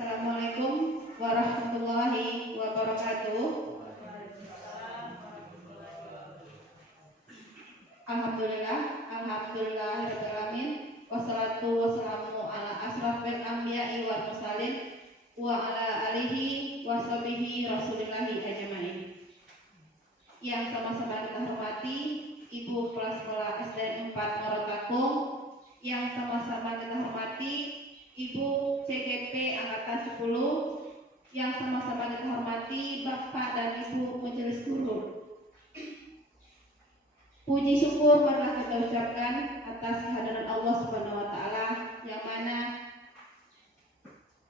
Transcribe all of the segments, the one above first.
Assalamualaikum warahmatullahi wabarakatuh. Alhamdulillahirabbil alamin. Wassalatu wassalamu ala asrofil anbiya'i wal mursalin wa ala alihi washabihi rasulillahi ajmain. Yang sama-sama kita hormati Ibu Kepala Sekolah SDN 4 Marotakung, yang sama-sama kita hormati Ibu CGP Angkatan 10, yang sama-sama kita hormati Bapak dan Ibu Majelis Guru. Puji syukur marilah kita ucapkan atas kehadiran Allah Subhanahu wa taala, yang mana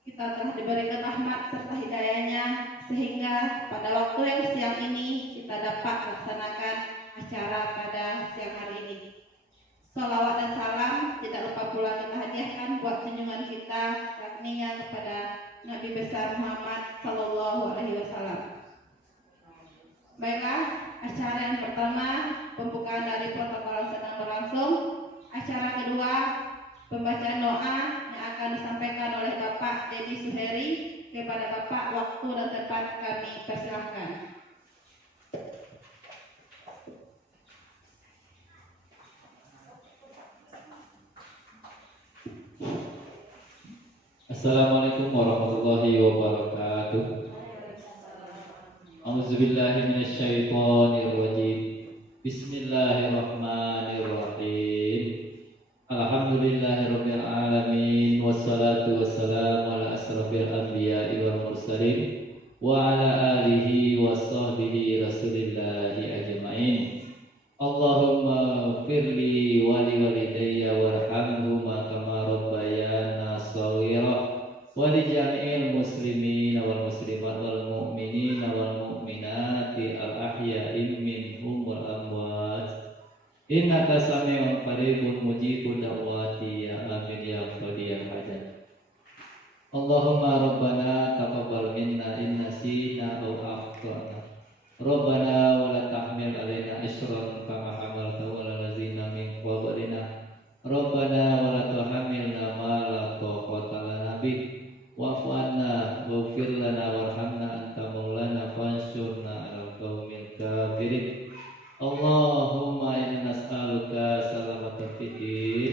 kita telah diberikan rahmat serta hidayahnya sehingga pada waktu yang siang ini kita dapat melaksanakan acara pada siang hari ini. Salawat dan salam tidak lupa pula kita hadiahkan buat junjungan kita, yakni kepada Nabi besar Muhammad Sallallahu Alaihi Wasallam. Baiklah, acara yang pertama pembukaan dari protokol yang sedang berlangsung. Acara kedua pembacaan doa yang akan disampaikan oleh Bapak Dedi Suheri. Kepada Bapak, waktu dan tempat kami persilahkan. Assalamualaikum warahmatullahi wabarakatuh. A'udzubillahi minasyaitonirrajim. Bismillahirrahmanirrahim. Alhamdulillahirabbil alamin, wassalatu wassalamu ala asrofil anbiya'i wal mursalin wa ala alihi washabbihi rasulillahi ajmain. Allahumma firli wa liwalidayya warhamhuma kama rabbayana shaghira wa li jami'il muslimin wal muslimat wal mu'minin wal mu'minati al ahya'i minhum wal amwat. Innaka sami'un qaribun mujibud da'wati ya amin ya qadiyal hajat. Allahumma rabbana taqabbal minna inna nasina aw akhtana. Rabbana wa la tahmil alaina isran kama hamaltahu ala ladzina min qablina. Rabbana wa la tuhammilna ma la taqata lana bih. Wa'fu 'anna waghfir lana warhamna anta maulana fansurna 'alal qaumil kafirin. Allahumma inna nas'aluka salamatan fid din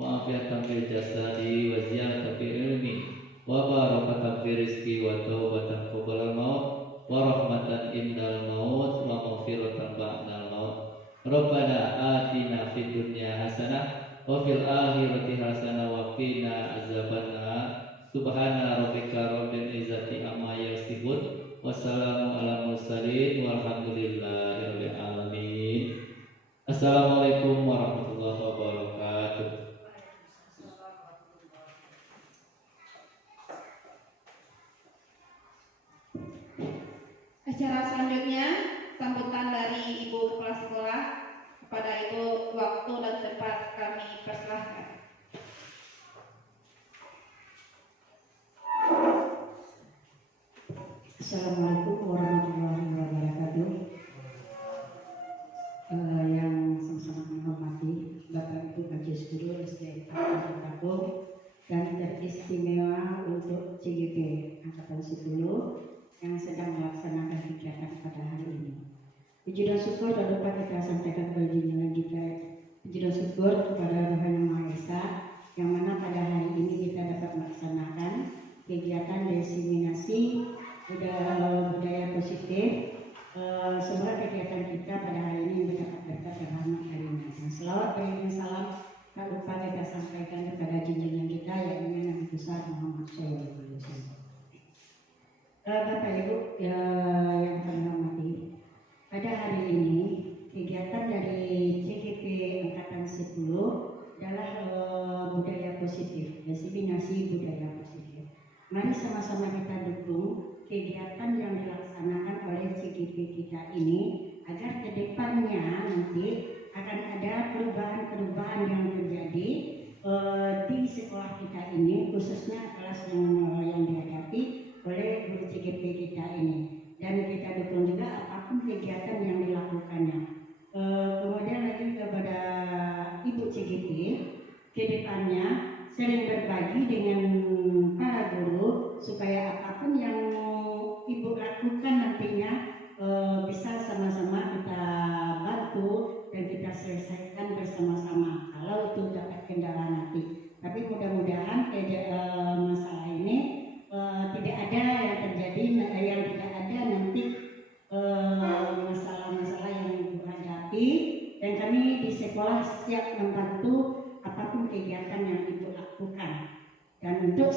wa afiatan fil jasadi wa ziyadatan fil ilmi wa barakatan fil rizqi wa taubatan qabla al-maut wa rahmatan indal maut wa maghfiratan ba'dal maut. Rabbana atina fid dunya hasanah wa fil akhirati hasanah wa qina azabannar. Subhana rabbika rabbil izzati amma yasifun. Wassalamu ala mursalin walhamdulillahi rabbil alamin. Assalamualaikum warahmatullahi wabarakatuh. Acara selanjutnya sambutan dari Ibu Kepala Sekolah. Kepada Ibu, waktu dan tempat kami persilahkan. Assalamualaikum warahmatullahi wabarakatuh. Yang sama-sama menghormati Bapak Ibu Majelis Guru SDN 4 Marotakung dan teristimewa untuk CGP Angkatan 10 yang sedang melaksanakan kegiatan pada hari ini. Puji dan syukur tak dapat kita sampaikan kepada junjungan kita. Puji dan syukur kepada Tuhan Yang Maha Esa, yang mana pada hari ini kita dapat melaksanakan kegiatan diseminasi budaya positif. Semoga kegiatan kita pada hari ini mendapat berkat dan rahmat dari Allah. Selawat beriring salam tak lupa kita sampaikan kepada junjungan kita yang Nabi besar Muhammad SAW. Bapak Ibu yang kami hormati, pada hari ini kegiatan dari CGP Angkatan 10 adalah budaya positif, diseminasi budaya positif. Mari sama-sama kita dukung kegiatan yang dilaksanakan oleh CGP kita ini agar ke depannya nanti akan ada perubahan-perubahan yang terjadi di sekolah kita ini, khususnya kelas yang dihadapi oleh guru CGP kita ini, dan kita dukung juga apapun kegiatan yang dilakukannya. Kemudian lagi kepada Ibu CGP, ke depannya sering berbagi dengan para guru supaya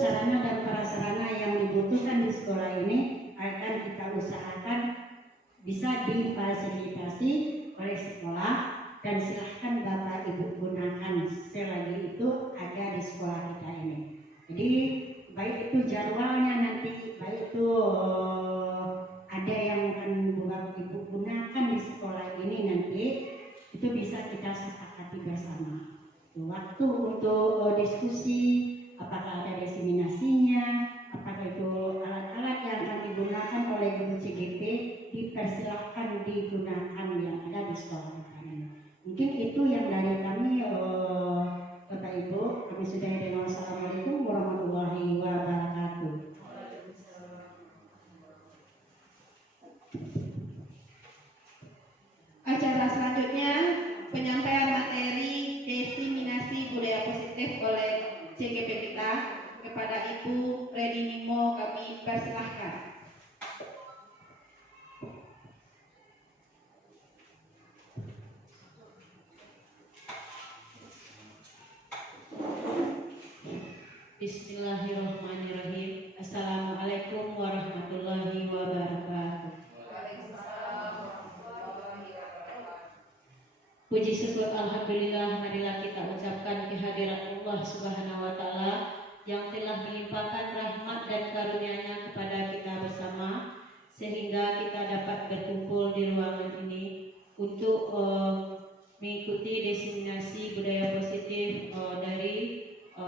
sarana dan prasarana yang dibutuhkan di sekolah ini akan kita usahakan bisa difasilitasi oleh sekolah, dan silahkan Bapak Ibu gunakan selagi itu ada di sekolah kita ini. Jadi baik itu jadwalnya nanti, baik itu ada yang akan Bapak Ibu gunakan di sekolah ini nanti, itu bisa kita sepakati bersama. Waktu untuk diskusi, apakah ada diseminasinya, apakah itu alat-alat yang akan digunakan oleh guru CGP, dipersilahkan digunakan yang ada di sekolah kami. Mungkin itu yang dari kami, Bapak Ibu. Kami sudah dengan Wassalamualaikum warahmatullahi wabarakatuh. Acara selanjutnya penyampaian materi diseminasi budaya positif oleh CGP kita. Kepada Ibu Redi Nimo kami persilahkan. Bismillahirrahmanirrahim. Assalamualaikum warahmatullahi wabarakatuh. Puji syukur alhamdulillah, marilah kita ucapkan kehadirat Allah Subhanahu wa taala yang telah melimpahkan rahmat dan karunia-Nya kepada kita bersama, sehingga kita dapat berkumpul di ruangan ini untuk mengikuti diseminasi budaya positif dari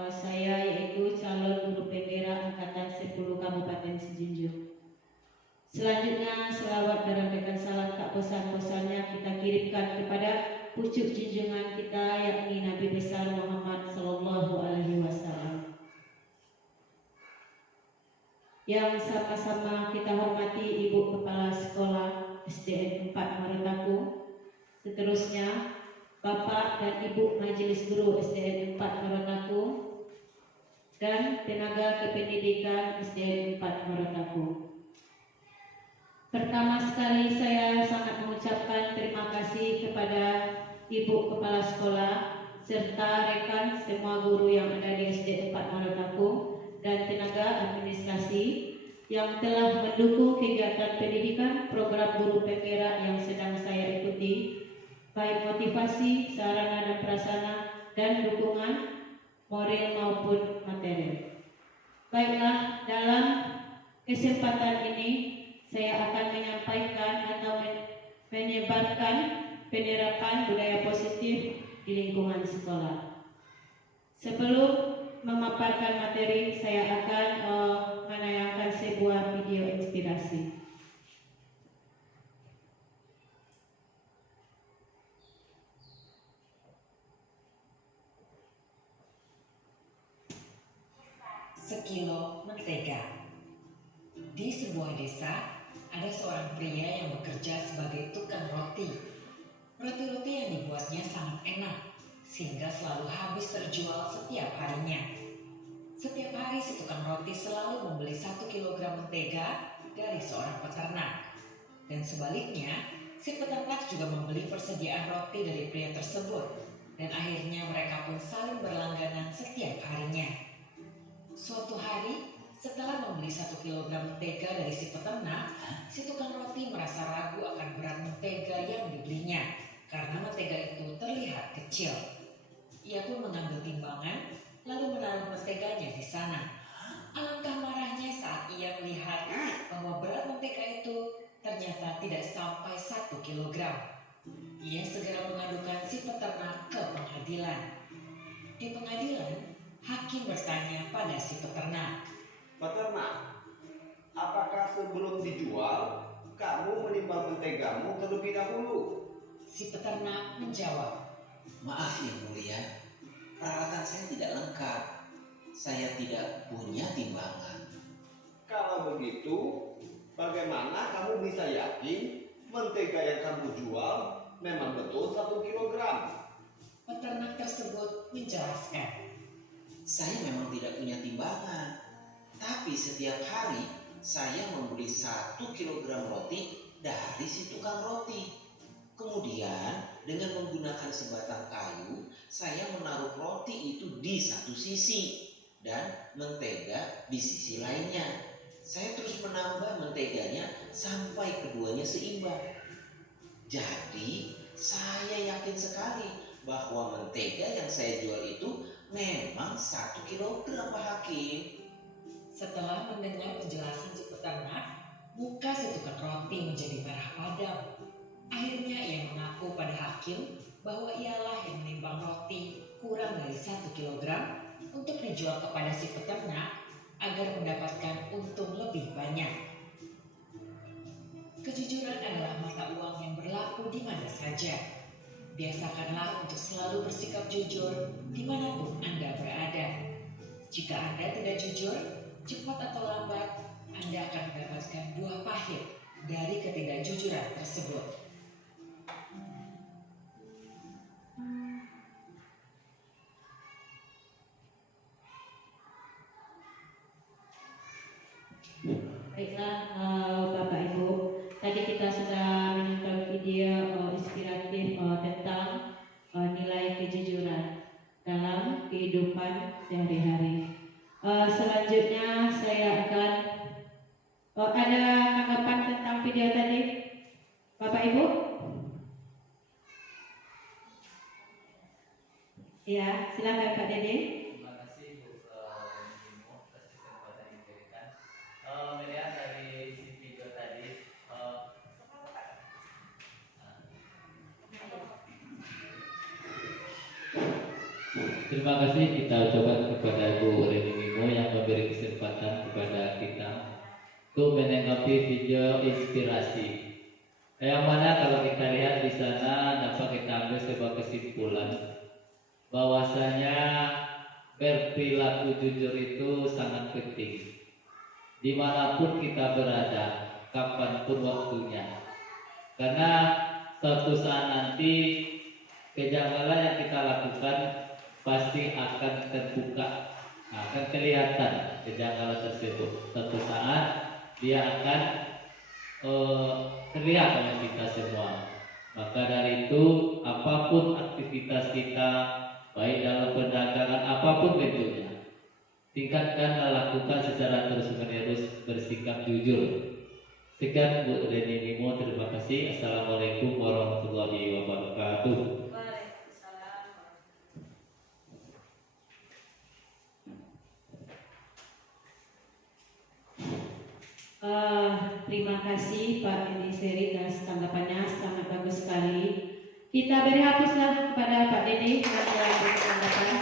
saya, yaitu calon guru pembela angkatan 10 Kabupaten Sejunjung. Selanjutnya selawat dan rangkaian salam tak bosan-bosannya kita kirimkan kepada pucuk junjungan kita, yakni Nabi besar Muhammad Sallallahu Alaihi Wasallam. Yang sama-sama kita hormati Ibu Kepala Sekolah SDN 4 Marutaku, seterusnya Bapak dan Ibu Majelis Guru SDN 4 Marutaku, dan tenaga kependidikan SDN 4 Marutaku. Pertama sekali saya sangat mengucapkan terima kasih kepada Ibu Kepala Sekolah serta rekan semua guru yang ada di SDN 4 Marutaku dan tenaga administrasi yang telah mendukung kegiatan pendidikan program guru penggerak yang sedang saya ikuti, baik motivasi, sarana dan prasarana, dan dukungan moral maupun material. Baiklah, dalam kesempatan ini saya akan menyampaikan atau menyebarkan penerapan budaya positif di lingkungan sekolah. Sebelum memaparkan materi, saya akan menayangkan sebuah video inspirasi. Sekilo mentega. Di sebuah desa, ada seorang pria yang bekerja sebagai tukang roti. Roti-roti yang dibuatnya sangat enak, sehingga selalu habis terjual setiap harinya. Setiap hari si tukang roti selalu membeli 1 kilogram mentega dari seorang peternak. Dan sebaliknya, si peternak juga membeli persediaan roti dari pria tersebut. Dan akhirnya mereka pun saling berlangganan setiap harinya. Suatu hari, setelah membeli 1 kilogram mentega dari si peternak, si tukang roti merasa ragu akan berat mentega yang dibelinya karena mentega itu terlihat kecil. Ia pun mengambil timbangan, lalu menaruh menteganya di sana. Alangkah marahnya saat ia melihat bahwa berat mentega itu ternyata tidak sampai 1 kilogram. Ia segera mengadukan si peternak ke pengadilan. Di pengadilan, hakim bertanya pada si peternak, "Peternak, apakah sebelum dijual kamu menimbang mentegamu terlebih dahulu?" Si peternak menjawab, "Maaf yang mulia, peralatan saya tidak lengkap. Saya tidak punya timbangan." "Kalau begitu, bagaimana kamu bisa yakin mentega yang kamu jual memang betul 1 kilogram? Peternak tersebut menjelaskan, "Saya memang tidak punya timbangan, tapi setiap hari saya membeli 1 kilogram roti dari si tukang roti. Kemudian dengan menggunakan sebatang kayu, saya menaruh roti itu di satu sisi. dan mentega di sisi lainnya. Saya terus menambah menteganya sampai keduanya seimbang. Jadi saya yakin sekali bahwa mentega yang saya jual itu memang 1 kilogram, Pak Hakim. Setelah mendengar penjelasan si peternak, muka si tukang roti menjadi merah padam. Akhirnya ia mengaku pada hakim bahwa ialah yang menimbang roti kurang dari 1 kilogram untuk dijual kepada si peternak agar mendapatkan untung lebih banyak. Kejujuran adalah mata uang yang berlaku di mana saja. Biasakanlah untuk selalu bersikap jujur dimanapun Anda berada. Jika Anda tidak jujur, cepat atau lambat Anda akan mendapatkan buah pahit dari ketidakjujuran tersebut. Baiklah Bapak Ibu, tadi kita sudah menonton video inspiratif tentang nilai kejujuran dalam kehidupan sehari-hari. Selanjutnya saya akan ada tanggapan tentang video tadi, Bapak Ibu? Ya, silakan Pak Dede. Terima kasih Bu Nimo atas kesempatan yang diberikan. Melihat dari si video tadi, terima kasih kita ucapkan kepada Bu Reni Nimo yang memberi kesempatan kepada kita untuk menanggapi video inspirasi. Yang mana kalau kita lihat di sana dapat kita ambil sebuah kesimpulan bahwasanya berperilaku jujur itu sangat penting dimanapun kita berada, kapanpun waktunya, karena suatu saat nanti kejanggalan yang kita lakukan pasti akan terbuka, akan kelihatan kejanggalan tersebut. Suatu saat dia akan terlihat oleh kita semua. Maka dari itu, apapun aktivitas kita, baik dalam perdagangan apapun bentuknya, tingkatkan lakukan secara terus-menerus, bersikap jujur. Sekian Bu Reni Nimo, terima kasih. Assalamualaikum warahmatullahi wabarakatuh. Terima kasih Pak Edi Seri atas tanggapannya, sangat bagus sekali. Kita beri hapuslah kepada Pak Dede yang beri tanggapan.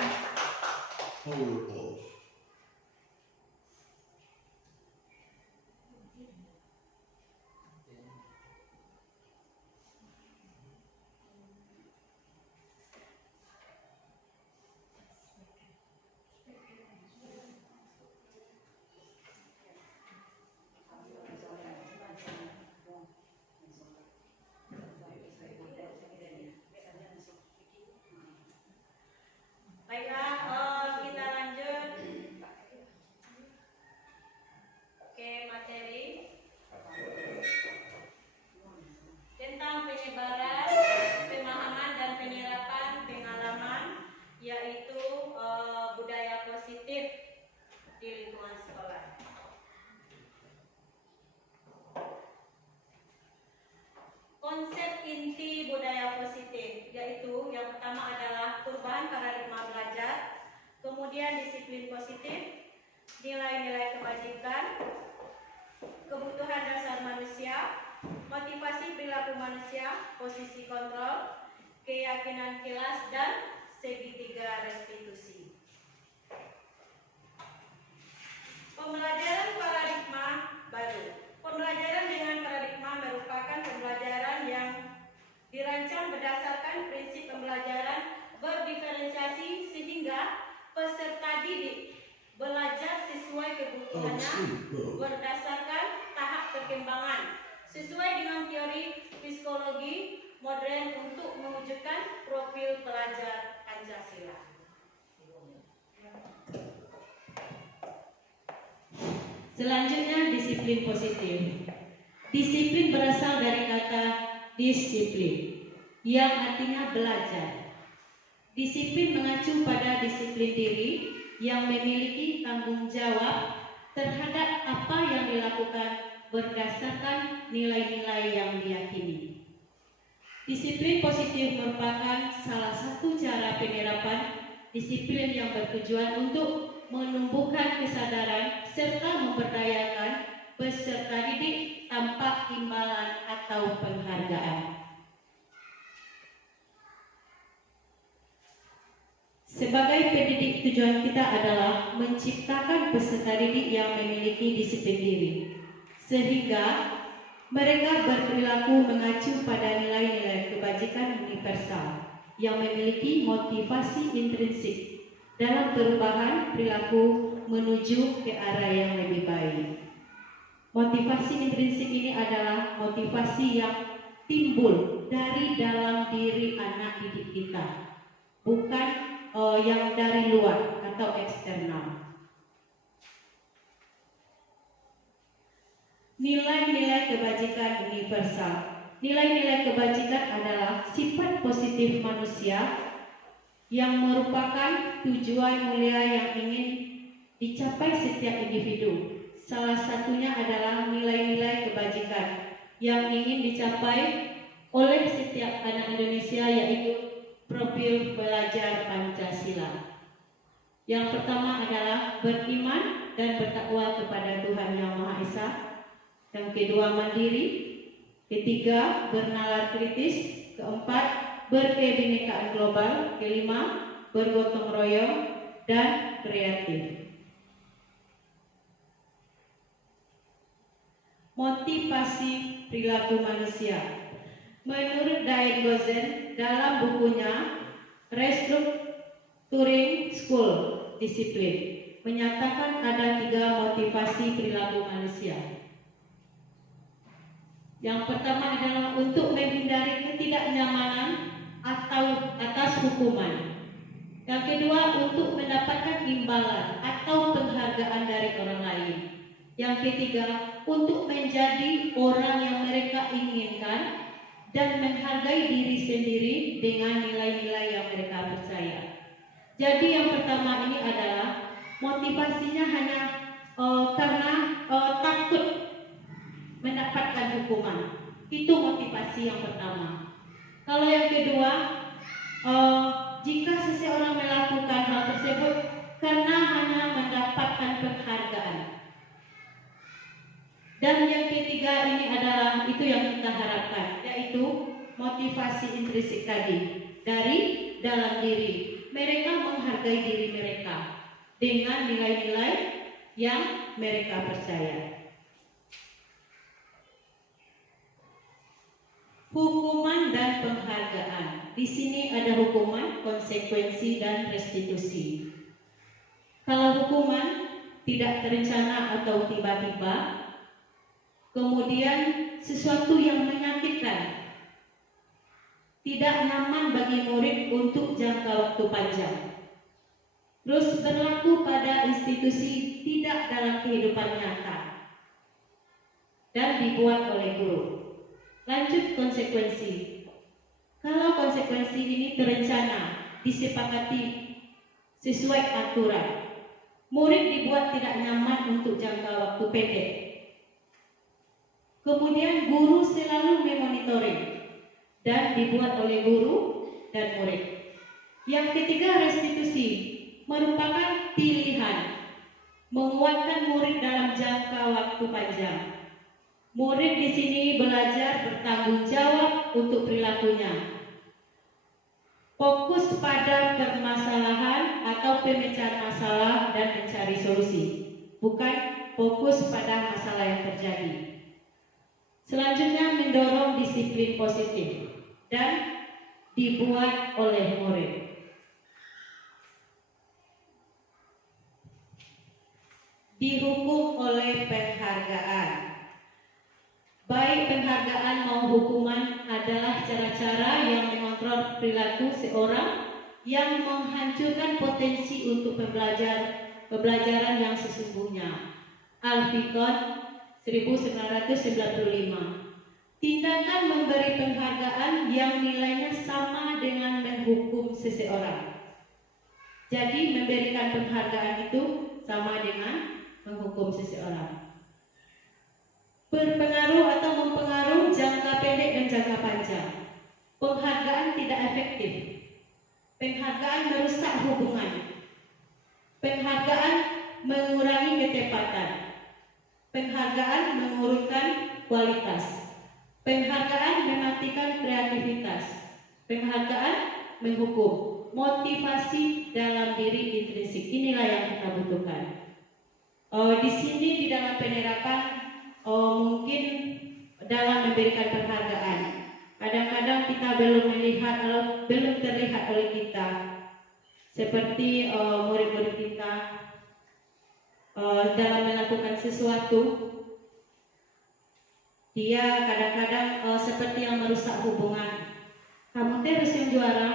Baiklah, kita lanjut ke materi tentang penyebaran, pemahaman dan penyerapan pengalaman, yaitu budaya positif di lingkungan sekolah. Konsep inti budaya positif yaitu yang pertama adalah perubahan paradigma belajar, kemudian disiplin positif, nilai-nilai kebajikan, kebutuhan dasar manusia, motivasi perilaku manusia, posisi kontrol, keyakinan kilas, dan segitiga restitusi. Pembelajaran paradigma baru. Pembelajaran dengan paradigma merupakan pembelajaran yang dirancang berdasarkan prinsip pembelajaran berdiferensiasi sehingga peserta didik belajar sesuai kebutuhannya berdasarkan tahap perkembangan sesuai dengan teori psikologi modern untuk mewujudkan profil pelajar Pancasila. Selanjutnya, disiplin positif. Disiplin berasal dari kata disiplin, yang artinya belajar. Disiplin mengacu pada disiplin diri, yang memiliki tanggung jawab terhadap apa yang dilakukan berdasarkan nilai-nilai yang diyakini. Disiplin positif merupakan salah satu cara penerapan disiplin yang bertujuan untuk menumbuhkan kesadaran serta memberdayakan peserta didik tanpa imbalan atau penghargaan. Sebagai pendidik, tujuan kita adalah menciptakan peserta didik yang memiliki disiplin diri, sehingga mereka berperilaku mengacu pada nilai-nilai kebajikan universal yang memiliki motivasi intrinsik dalam perubahan perilaku menuju ke arah yang lebih baik. Motivasi intrinsik ini adalah motivasi yang timbul dari dalam diri anak didik kita, bukan yang dari luar atau eksternal. Nilai-nilai kebajikan universal. Nilai-nilai kebajikan adalah sifat positif manusia yang merupakan tujuan mulia yang ingin dicapai setiap individu. Salah satunya adalah nilai-nilai kebajikan yang ingin dicapai oleh setiap anak Indonesia, yaitu profil belajar Pancasila. Yang pertama adalah beriman dan bertakwa kepada Tuhan Yang Maha Esa. Yang kedua, mandiri. Ketiga, bernalar kritis. Keempat, berkebinekaan global. Kelima, bergotong royong dan kreatif. Motivasi perilaku manusia. Menurut Diane Gozen dalam bukunya Restructuring School Discipline menyatakan ada 3 motivasi perilaku manusia. Yang pertama adalah untuk menghindari ketidaknyamanan atau atas hukuman. Yang kedua, untuk mendapatkan imbalan atau penghargaan dari orang lain. Yang ketiga, untuk menjadi orang yang mereka inginkan dan menghargai diri sendiri dengan nilai-nilai yang mereka percaya. Jadi yang pertama ini adalah motivasinya hanya karena takut mendapatkan hukuman. Itu motivasi yang pertama. Kalau yang kedua, jika seseorang melakukan hal tersebut karena hanya mendapatkan penghargaan. Dan yang ketiga ini adalah itu yang kita harapkan, yaitu motivasi intrinsik tadi dari dalam diri. Mereka menghargai diri mereka dengan nilai-nilai yang mereka percaya. Hukuman dan penghargaan. Di sini ada hukuman, konsekuensi, dan restitusi. Kalau hukuman tidak terencana atau tiba-tiba, kemudian sesuatu yang menyakitkan, tidak nyaman bagi murid untuk jangka waktu panjang, terus berlaku pada institusi tidak dalam kehidupan nyata, dan dibuat oleh guru. Lanjut konsekuensi. Kalau konsekuensi ini terencana, disepakati sesuai aturan, murid dibuat tidak nyaman untuk jangka waktu pendek, kemudian guru selalu memonitoring dan dibuat oleh guru dan murid. Yang ketiga, restitusi merupakan pilihan menguatkan murid dalam jangka waktu panjang. Murid di sini belajar bertanggung jawab untuk perilakunya, fokus pada permasalahan atau pemecahan masalah dan mencari solusi, bukan fokus pada masalah yang terjadi. Selanjutnya, mendorong disiplin positif dan dibuat oleh murid. Dihukum oleh penghargaan. Baik penghargaan maupun hukuman adalah cara-cara yang mengontrol perilaku seorang yang menghancurkan potensi untuk pembelajaran yang sesungguhnya. Al-Fiqh 1995. Tindakan memberi penghargaan yang nilainya sama dengan menghukum seseorang. Jadi memberikan penghargaan itu sama dengan menghukum seseorang. Berpengaruh atau mempengaruhi jangka pendek dan jangka panjang. Penghargaan tidak efektif. Penghargaan merusak hubungan. Penghargaan mengurangi ketepatan. Penghargaan mengurungkan kualitas. Penghargaan mematikan kreativitas. Penghargaan menghukum. Motivasi dalam diri intrinsik, inilah yang kita butuhkan. Di sini di dalam penerapan mungkin dalam memberikan penghargaan, kadang-kadang kita belum melihat atau belum terlihat oleh kita, seperti murid-murid kita dalam melakukan sesuatu, dia kadang-kadang seperti yang merusak hubungan. Kamu terus yang juara.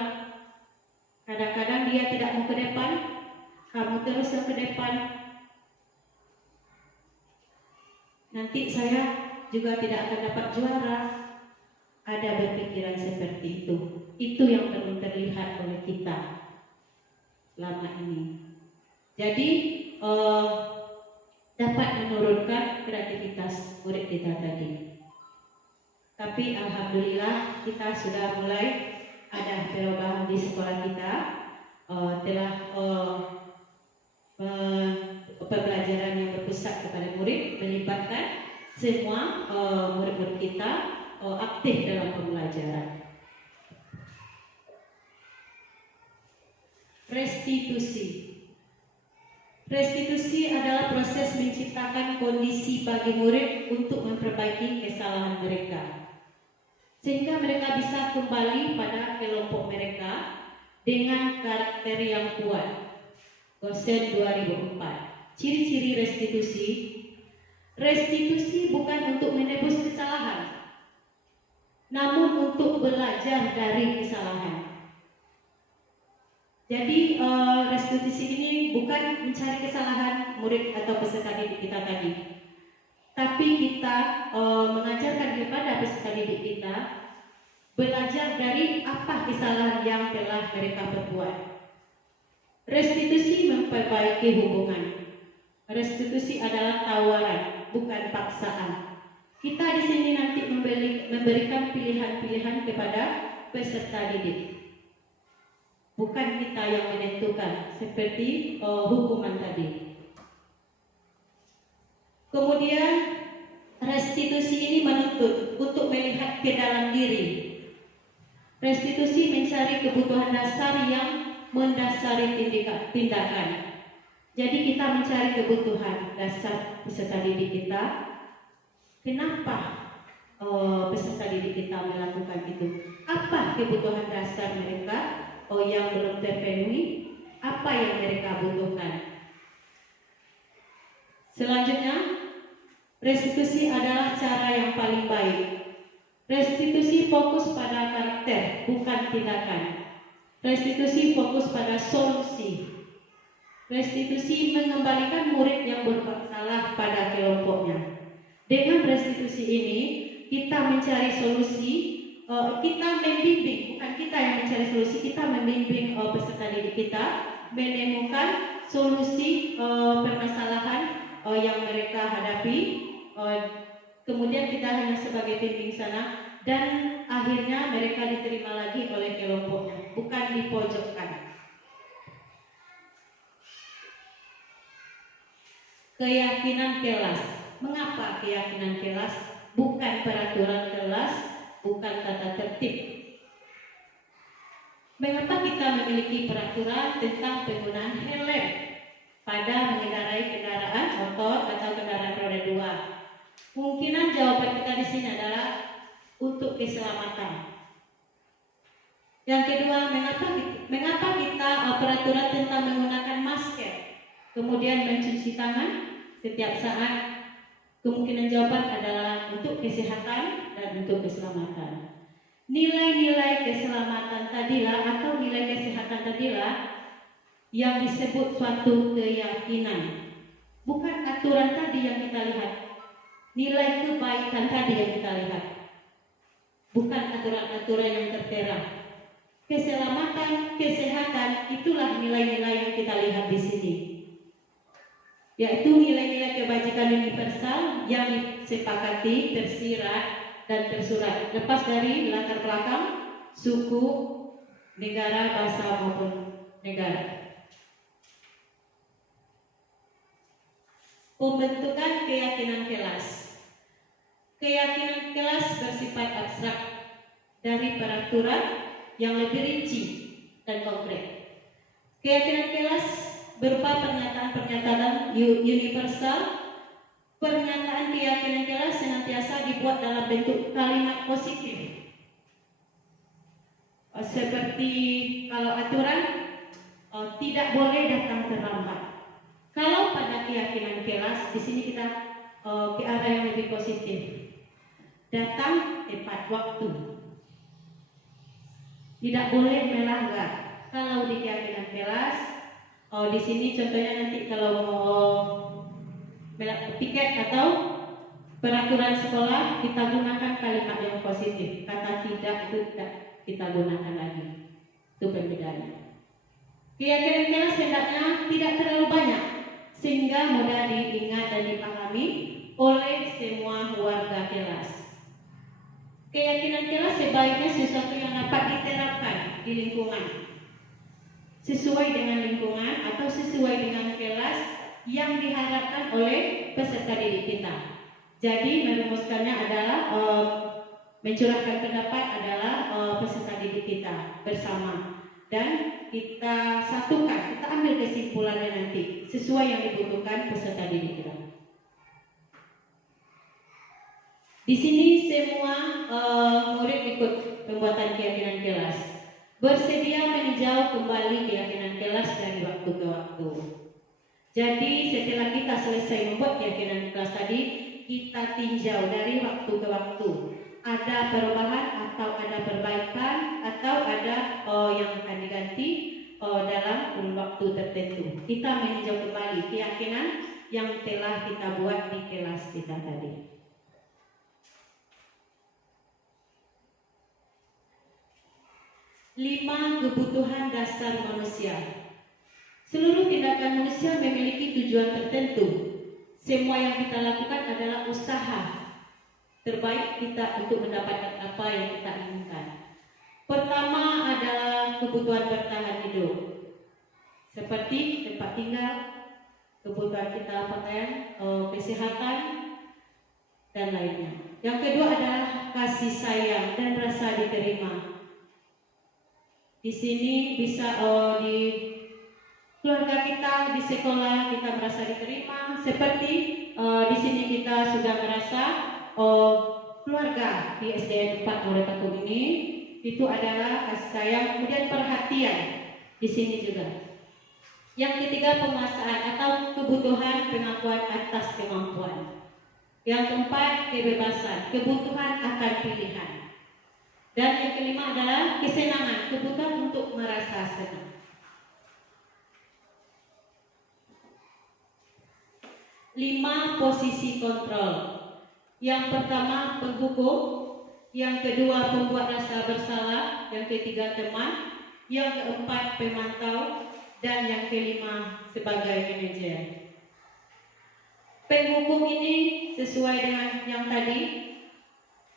Kadang-kadang dia tidak mau ke depan, kamu terus yang ke depan. Nanti saya juga tidak akan dapat juara. Ada berpikiran seperti itu. Itu yang belum terlihat oleh kita selama ini. Jadi dapat menurunkan kreativitas murid kita tadi. Tapi alhamdulillah kita sudah mulai ada perubahan di sekolah kita, telah pembelajaran yang berpusat kepada murid, melibatkan semua murid-murid kita aktif dalam pembelajaran. Restitusi. Restitusi adalah proses menciptakan kondisi bagi murid untuk memperbaiki kesalahan mereka, sehingga mereka bisa kembali pada kelompok mereka dengan karakter yang kuat. Gosen 2004. Ciri-ciri restitusi. Restitusi bukan untuk menebus kesalahan, namun untuk belajar dari kesalahan. Jadi restitusi ini bukan mencari kesalahan murid atau peserta didik kita tadi, tapi kita mengajarkan kepada peserta didik kita belajar dari apa kesalahan yang telah mereka perbuat. Restitusi memperbaiki hubungan. Restitusi adalah tawaran, bukan paksaan. Kita di sini nanti memberikan pilihan-pilihan kepada peserta didik, bukan kita yang menentukan seperti hukuman tadi. Kemudian restitusi ini menuntut untuk melihat ke dalam diri. Restitusi mencari kebutuhan dasar yang mendasari tindakan. Jadi kita mencari kebutuhan dasar peserta didik kita. Kenapa peserta didik kita melakukan itu? Apa kebutuhan dasar mereka yang belum terpenuhi? Apa yang mereka butuhkan? Selanjutnya, restitusi adalah cara yang paling baik. Restitusi fokus pada karakter, bukan tindakan. Restitusi fokus pada solusi. Restitusi mengembalikan murid yang berbuat salah pada kelompoknya. Dengan restitusi ini, kita mencari solusi, kita membimbing, bukan kita yang mencari solusi, kita membimbing peserta didik kita menemukan solusi permasalahan yang mereka hadapi. Kemudian kita hanya sebagai bimbing sana, dan akhirnya mereka diterima lagi oleh kelompoknya, bukan dipojokkan. Keyakinan kelas. Mengapa keyakinan kelas? Bukan peraturan kelas, bukan tata tertib. Mengapa kita memiliki peraturan tentang penggunaan helm pada mengendarai kendaraan motor atau kendaraan roda 2? Mungkinan jawaban kita di sini adalah untuk keselamatan. Yang kedua, mengapa kita peraturan tentang menggunakan masker, kemudian mencuci tangan setiap saat? Kemungkinan jawaban adalah untuk kesehatan dan untuk keselamatan. Nilai-nilai keselamatan tadilah atau nilai kesehatan tadilah yang disebut suatu keyakinan. Bukan aturan tadi yang kita lihat, nilai kebaikan tadi yang kita lihat, bukan aturan-aturan yang tertera. keselamatan, kesehatan, itulah nilai-nilai yang kita lihat di sini. Yaitu nilai-nilai kebajikan universal yang disepakati, tersirat, dan tersurat. Lepas dari latar belakang, suku, negara, bahasa maupun negara. Pembentukan keyakinan kelas. Keyakinan kelas bersifat abstrak dari peraturan yang lebih rinci dan konkret. Keyakinan kelas berupa pernyataan-pernyataan universal. Pernyataan keyakinan kelas senantiasa dibuat dalam bentuk kalimat positif. Seperti kalau aturan tidak boleh datang terlambat. Kalau pada keyakinan kelas, di sini kita ke arah yang lebih positif. Datang tepat waktu. Tidak boleh melanggar. Kalau di keyakinan kelas, di sini contohnya nanti kalau mau piket atau peraturan sekolah, kita gunakan kalimat yang positif. Kata tidak itu tidak kita gunakan lagi. Itu perbedaannya. Keyakinan kelas hendaknya tidak terlalu banyak, sehingga mudah diingat dan dipahami oleh semua warga kelas. Keyakinan kelas sebaiknya sesuatu yang dapat diterapkan di lingkungan, sesuai dengan lingkungan atau sesuai dengan kelas yang diharapkan oleh peserta didik kita. Jadi merumuskannya adalah mencurahkan pendapat adalah peserta didik kita bersama, dan kita satukan, kita ambil kesimpulannya nanti sesuai yang dibutuhkan peserta didik kita. Di sini semua murid ikut pembuatan keyakinan kelas, bersedia meninjau kembali keyakinan kelas dari waktu ke waktu. Jadi setelah kita selesai membuat keyakinan kelas tadi, kita tinjau dari waktu ke waktu. Ada perubahan atau ada perbaikan atau ada yang akan diganti dalam kurun waktu tertentu. Kita meninjau kembali keyakinan yang telah kita buat di kelas kita tadi. Lima kebutuhan dasar manusia. Seluruh tindakan manusia memiliki tujuan tertentu. Semua yang kita lakukan adalah usaha terbaik kita untuk mendapatkan apa yang kita inginkan. Pertama adalah kebutuhan bertahan hidup, seperti tempat tinggal, kebutuhan kita pakaian, kesehatan, dan lainnya. Yang kedua adalah kasih sayang dan rasa diterima. Di sini bisa di keluarga kita, di sekolah kita merasa diterima, seperti di sini kita sudah merasa keluarga di SDN 4 Moretakun ini itu adalah kasih sayang, kemudian perhatian di sini juga. Yang ketiga penguasaan atau kebutuhan pengakuan atas kemampuan. Yang keempat kebebasan, kebutuhan akan pilihan. Dan yang kelima adalah kesenangan, kebutuhan untuk merasa senang. 5 posisi kontrol. Yang pertama penghukum, yang kedua pembuat rasa bersalah, yang ketiga teman, yang keempat pemantau, dan yang kelima sebagai manajer. Penghukum ini sesuai dengan yang tadi.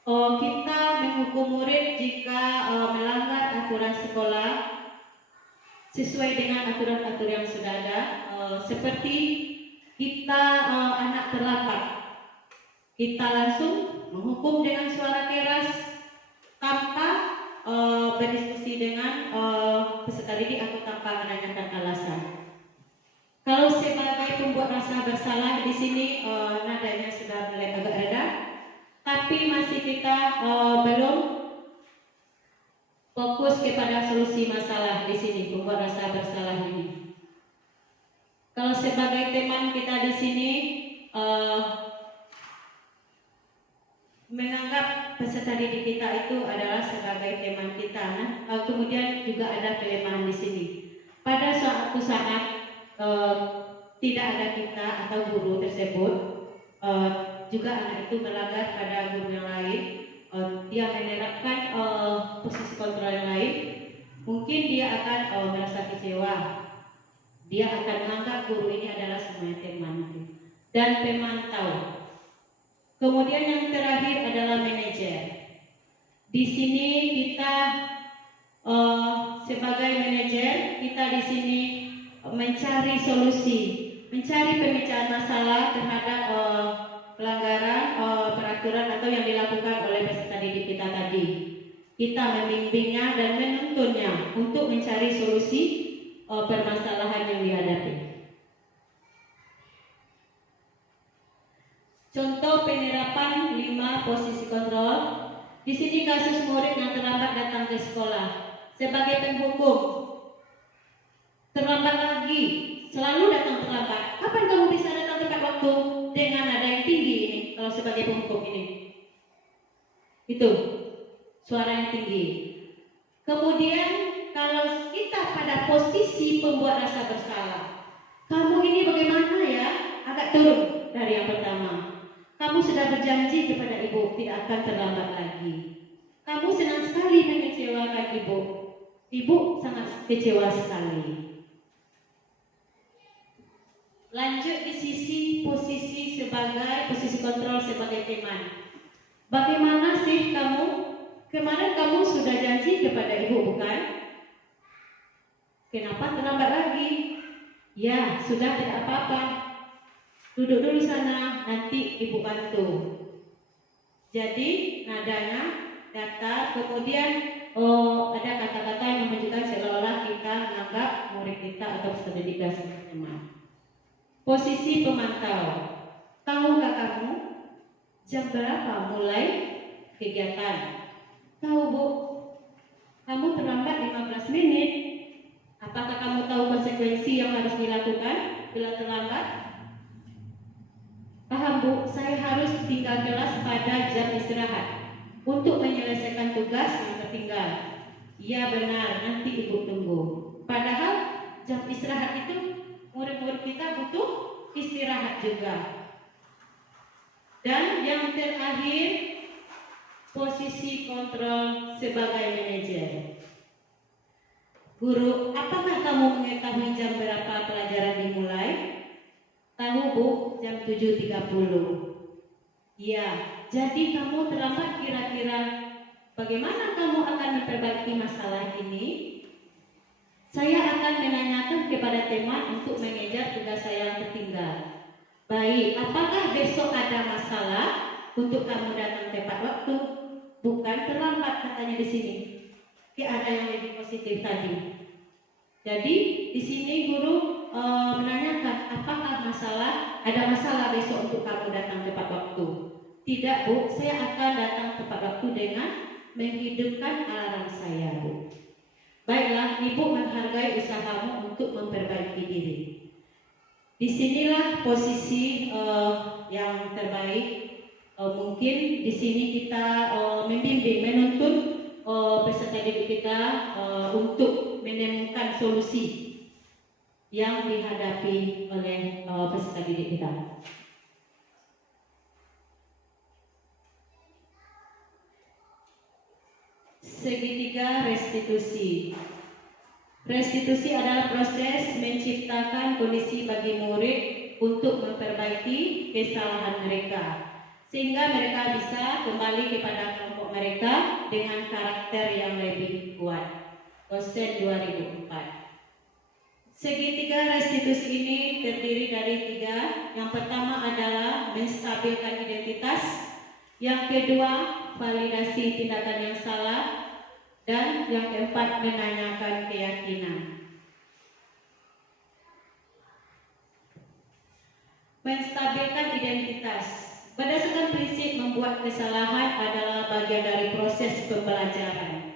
Kita menghukum murid jika melanggar aturan sekolah sesuai dengan aturan-aturan yang sudah ada, seperti kita anak terlapar, kita langsung menghukum dengan suara keras tanpa berdiskusi dengan peserta didik atau tanpa menanyakan alasan. Kalau sebagai pembuat rasa bersalah di sini nadanya sudah mulai agak reda, tapi masih kita belum fokus kepada solusi masalah di sini, pembuat rasa bersalah ini. Kalau sebagai teman kita di sini menganggap peserta didik kita itu adalah sebagai teman kita, kemudian juga ada kelemahan di sini. Pada suatu saat tidak ada kita atau guru tersebut, juga anak itu melanggar pada guru yang lain, dia menerapkan posisi kontrol yang lain, Mungkin dia akan merasa kecewa. Dia akan menganggap guru ini adalah semuanya teman dan pemantau. Kemudian yang terakhir adalah manajer. Di sini kita sebagai manajer, kita di sini mencari solusi, mencari pemecahan masalah terhadap pelanggaran peraturan atau yang dilakukan oleh peserta didik kita tadi. Kita membimbingnya dan menuntunnya untuk mencari solusi permasalahan yang dihadapi. Contoh penerapan 5 posisi kontrol. Di sini kasus murid yang terlambat datang ke sekolah. Sebagai penghukum, terlambat lagi, selalu datang terlambat. Kapan kamu bisa datang tepat waktu dengan nada yang tinggi ini? Kalau sebagai penghukum ini, itu suara yang tinggi. Kemudian kalau kita pada posisi pembuat rasa bersalah, kamu ini bagaimana ya? Agak turun dari yang pertama. Kamu sudah berjanji kepada ibu tidak akan terlambat lagi. Kamu senang sekali mengecewakan ibu. Ibu sangat kecewa sekali. Lanjut di sisi posisi sebagai posisi kontrol sebagai teman. Bagaimana sih kamu? Kemarin kamu sudah janji kepada ibu, bukan? Kenapa terlambat lagi? Ya, sudah tidak apa-apa. Duduk dulu sana, nanti ibu bantu. Jadi nadanya datar, kemudian ada kata-kata yang menunjukkan seolah-olah kita menganggap murid kita atau peserta didik sebagai teman. Posisi pemantau. Tahukah kamu jam berapa mulai kegiatan? Tahu, Bu? Kamu terlambat 15 menit. Apakah kamu tahu konsekuensi yang harus dilakukan bila terlambat? Paham, Bu? Saya harus tinggal kelas pada jam istirahat untuk menyelesaikan tugas yang tertinggal. Iya benar, nanti ibu tunggu. Padahal jam istirahat itu murid-murid kita butuh istirahat juga. Dan yang terakhir, posisi kontrol sebagai manajer. Guru, apakah kamu mengetahui jam berapa pelajaran dimulai? Tahu, Bu, jam 7.30. Ya, jadi kamu terlambat kira-kira bagaimana kamu akan memperbaiki masalah ini? Saya akan menanyakan kepada teman untuk mengejar tugas saya yang tertinggal. Baik, apakah besok ada masalah untuk kamu datang tepat waktu? Bukan terlambat katanya di sini. Ada yang lebih positif tadi. Jadi di sini guru menanyakan apakah ada masalah besok untuk kamu datang tepat waktu? Tidak, Bu, saya akan datang tepat waktu dengan menghidupkan alarm saya, Bu. Baiklah, Ibu menghargai usahamu untuk memperbaiki diri. Disinilah posisi yang terbaik. Mungkin di sini kita membimbing, menuntun peserta didik kita untuk menemukan solusi yang dihadapi oleh peserta didik kita. Segitiga restitusi. Restitusi adalah proses menciptakan kondisi bagi murid untuk memperbaiki kesalahan mereka, sehingga mereka bisa kembali kepada kelompok mereka dengan karakter yang lebih kuat. Dosen 2004. Segitiga restitusi ini terdiri dari 3. Yang pertama adalah menstabilkan identitas. Yang kedua, validasi tindakan yang salah. Dan yang keempat, menanyakan keyakinan. Menstabilkan identitas. Berdasarkan prinsip membuat kesalahan adalah bagian dari proses pembelajaran.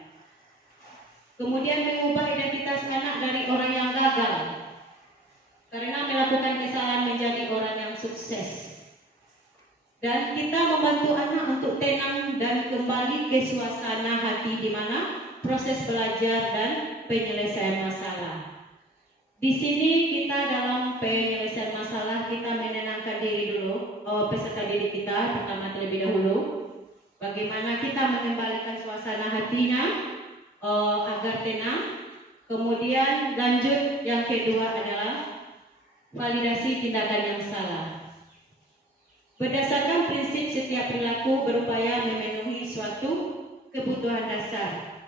Kemudian mengubah identitas anak dari orang yang gagal karena melakukan kesalahan menjadi orang yang sukses. Dan kita membantu anak untuk tenang dan kembali ke suasana hati di mana proses belajar dan penyelesaian masalah. Di sini kita dalam penyelesaian masalah kita menenangkan diri dulu, peserta didik kita pertama terlebih dahulu. Bagaimana kita mengembalikan suasana hatinya agar tenang. Kemudian lanjut yang kedua adalah validasi tindakan yang salah. Berdasarkan prinsip setiap perilaku berupaya memenuhi suatu kebutuhan dasar.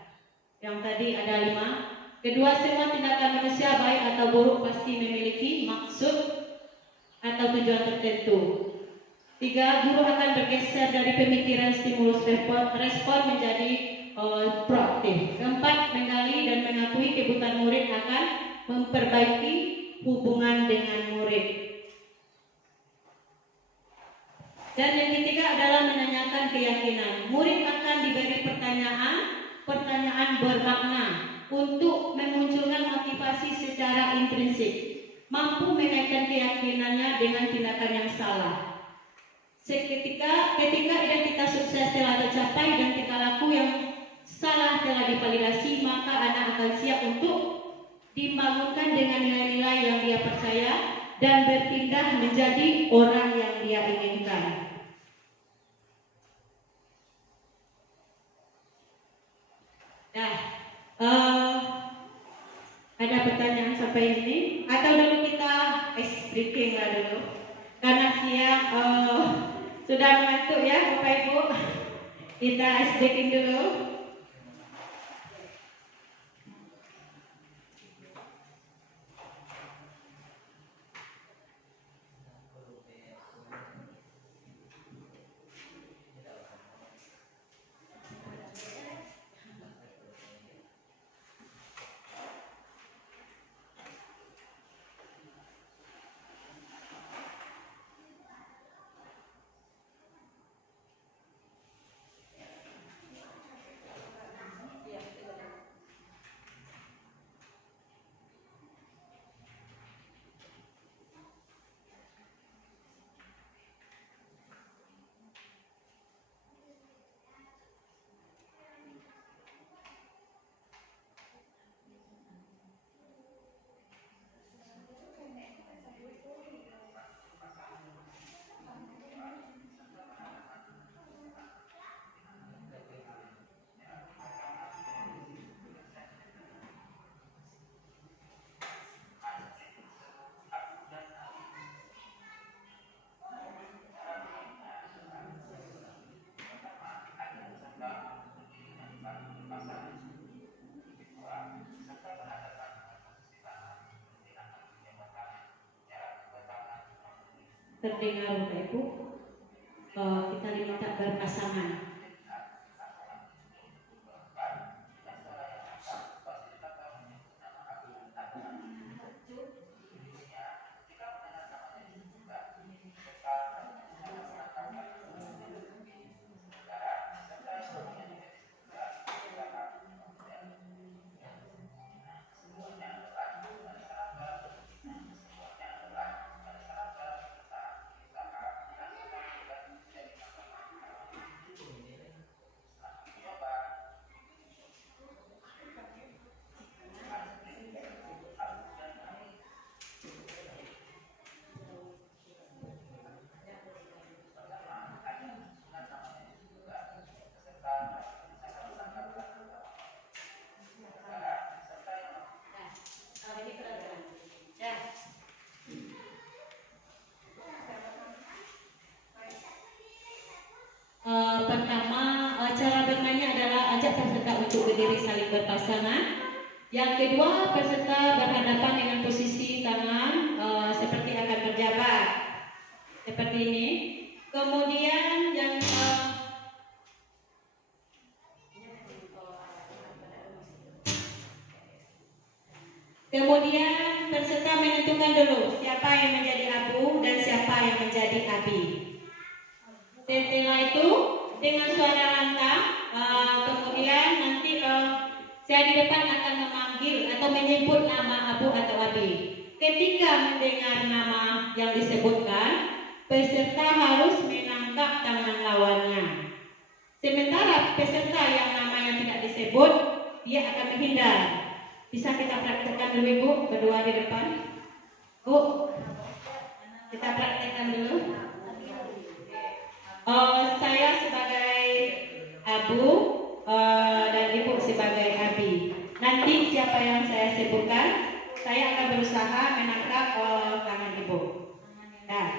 Yang tadi ada 5. Kedua, semua tindakan manusia baik atau buruk pasti memiliki maksud atau tujuan tertentu. 3. Guru akan bergeser dari pemikiran stimulus respon menjadi proaktif. 4. Menggali dan mengakui kebutuhan murid akan memperbaiki hubungan dengan murid. Dan yang ketiga adalah menanyakan keyakinan. Murid akan diberi pertanyaan bermakna untuk memunculkan motivasi secara intrinsik, mampu mengaitkan keyakinannya dengan tindakan yang salah. Ketika identitas sukses telah tercapai dan tingkah laku yang salah telah divalidasi, maka anak akan siap untuk dibangunkan dengan nilai-nilai yang dia percaya dan berpindah menjadi orang yang dia inginkan. Ada pertanyaan sampai ini? Atau dulu kita ice breaking lah dulu? Karena siang sudah mengantuk ya Bapak Ibu. Kita ice breaking dulu. Terdengar Bapak Ibu? Kita diminta berpasangan. Pertama, cara bermainnya adalah ajak peserta untuk berdiri saling berpasangan. Yang kedua, peserta berhadapan dengan posisi tangan seperti akan berjabat, seperti ini. Kemudian yang peserta menentukan dulu siapa yang menjadi abu dan siapa yang menjadi abi. Setelah itu dengan suara lantang, kemudian nanti saya di depan akan memanggil atau menyebut nama abu atau abi. Ketika mendengar nama yang disebutkan, peserta harus menangkap tangan lawannya. Sementara peserta yang namanya tidak disebut, dia akan menghindar. Bisa kita praktekkan dulu Ibu, berdua di depan. Bu, kita praktekkan dulu. Saya sebagai abu dan Ibu sebagai abi. Nanti siapa yang saya sebutkan, saya akan berusaha menangkap tangan ibu. Nah,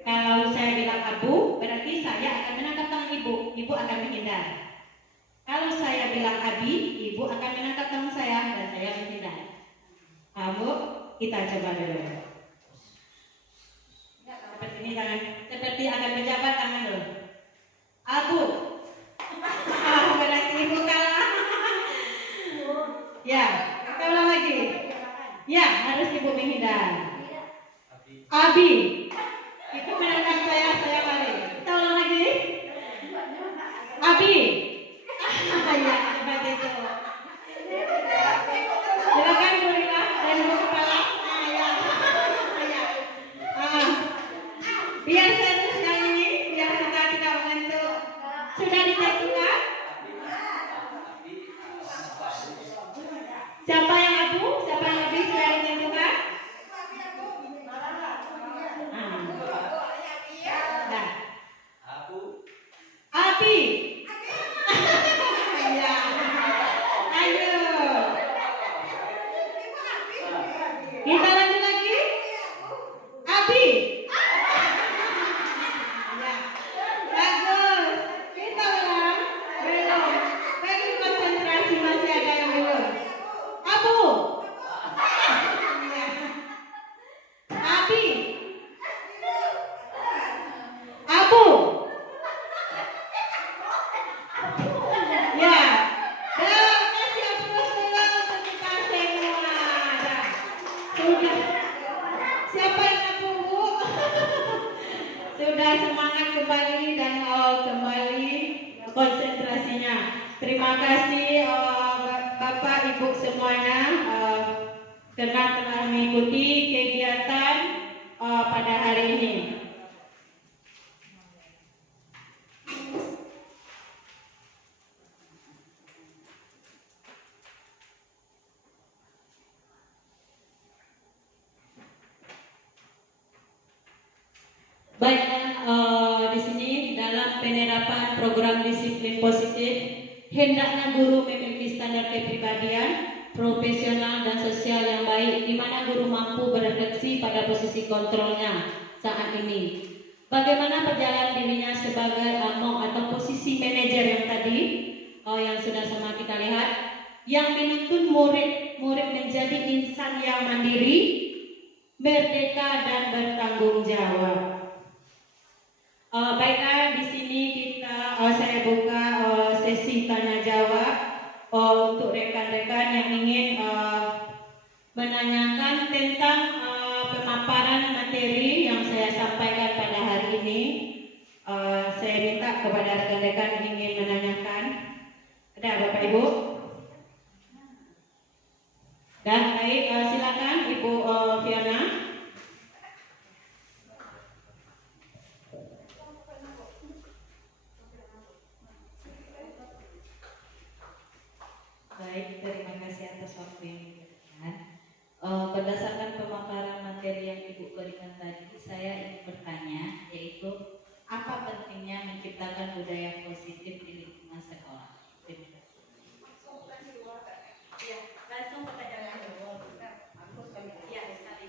kalau saya bilang abu, berarti saya akan menangkap tangan ibu. Ibu akan menghindar. Kalau saya bilang abi, ibu akan menangkap tangan saya dan saya menghindar. Abu, kita coba dulu. Seperti ini tangan, seperti akan menjabat tangan dulu. Abu. Berarti ibu kalah. Ya, kita ulang lagi. Ya, harus ibu menghindar. Abi. Ibu menangkap saya balik. Kita ulang lagi. Abi. Ya, seperti itu. Silakan Bu Rila dan Bu Kepala. Biar serius yang ini, biar kita tidak mengantuk. Sudah ditentukan? Siapa yang abu? Siapa yang abi? Sudah ditentukan? Nah. Abi. Ya. Ayo. Kita lanjut lagi. Abi. Ya. Bagus. Kita ulang. Belum. Bagi konsentrasi masih ada yang belum. Abu. Ya. Abi. Abu. Ya. Dan kasih applause dulu untuk kita semua. Dah. Sudah. Siapa yang abu, Bu? Sudah semangat kembali dan kembali konsentrasinya. Terima kasih Bapak Ibu semuanya karena telah mengikuti kegiatan pada hari ini. Baiklah, di sini dalam penerapan program disiplin positif, hendaknya guru memiliki standar kepribadian, profesional dan sosial yang baik, di mana guru mampu berefleksi pada posisi kontrolnya saat ini. Bagaimana berjalan dirinya sebagai among atau posisi manajer yang tadi, yang sudah sama kita lihat, yang menuntun murid menjadi insan yang mandiri, merdeka dan bertanggung jawab. Baiklah, di sini saya buka sesi tanya jawab untuk rekan-rekan yang ingin menanyakan tentang pemaparan materi yang saya sampaikan pada hari ini. Saya minta kepada rekan-rekan yang ingin menanyakan. Ada Bapak Ibu? Dan baik, silakan Ibu Fiona. Baik, terima kasih atas waktu yang diberikan. Berdasarkan pemaparan materi yang Ibu berikan tadi, saya ingin bertanya, yaitu apa pentingnya menciptakan budaya positif di lingkungan sekolah? Terima kasih. Ya, langsung pertanyaan dulu. Ya, sekali.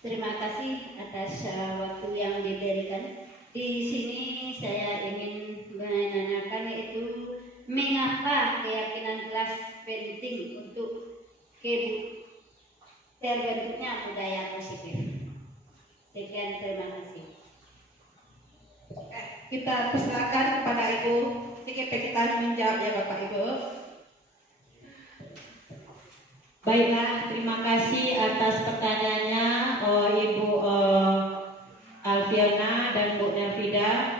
Terima kasih atas waktu yang diberikan. Di sini saya ingin menanyakan yaitu mengapa keyakinan kelas penting untuk terbentuknya budaya positif. Sekian, terima kasih. Kita persilakan kepada Ibu kita menjawab ya Bapak Ibu. Baiklah, terima kasih atas pertanyaannya Ibu Alfiana dan Bu Nelvida.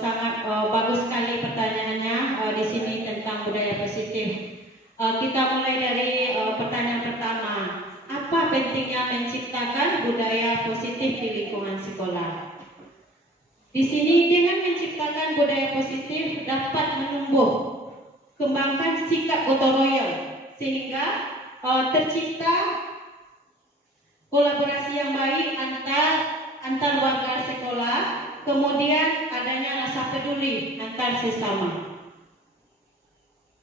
Sangat bagus sekali pertanyaannya di sini tentang budaya positif. Kita mulai dari pertanyaan pertama. Apa pentingnya menciptakan budaya positif di lingkungan sekolah? Di sini dengan menciptakan budaya positif dapat menumbuh kembangkan sikap gotong royong sehingga tercipta kolaborasi yang baik antar warga sekolah kemudian adanya rasa peduli antar sesama.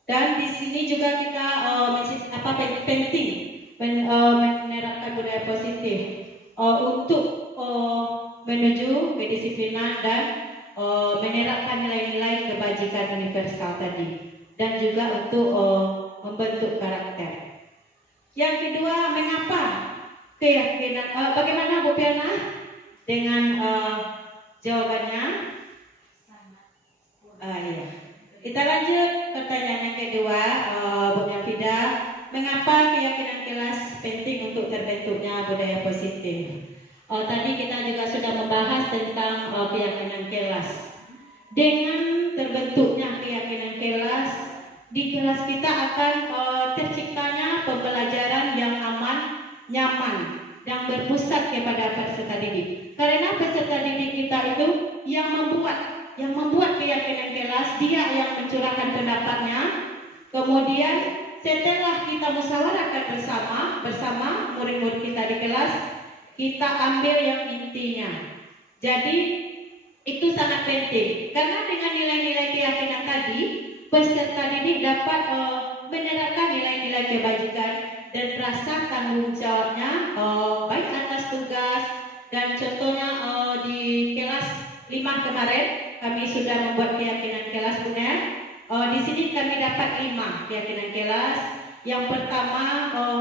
Dan di sini juga kita penting menerapkan budaya positif untuk menuju kedisiplinan dan menerapkan nilai-nilai kebajikan universal tadi, dan juga untuk membentuk karakter. Yang kedua, mengapa keyakinan? Bagaimana Bu Piana dengan jawabannya? Iya. Kita lanjut pertanyaan yang kedua, Bu Nafida. Mengapa keyakinan kelas penting untuk terbentuknya budaya positif? Tadi kita juga sudah membahas tentang keyakinan kelas. Dengan terbentuknya keyakinan kelas, di kelas kita akan terciptanya pembelajaran yang aman, nyaman, yang berpusat kepada peserta didik. Karena peserta didik kita itu yang membuat keyakinan kelas, dia yang mencurahkan pendapatnya. Kemudian setelah kita musyawarahkan bersama murid-murid kita di kelas, kita ambil yang intinya. Jadi itu sangat penting, karena dengan nilai-nilai keyakinan tadi, peserta didik dapat menerapkan nilai-nilai kebajikan dan rasa tanggung jawabnya baik atas tugas. Dan contohnya di kelas 5 kemarin kami sudah membuat keyakinan kelas, benar. Di sini kami dapat 5 keyakinan kelas. Yang pertama,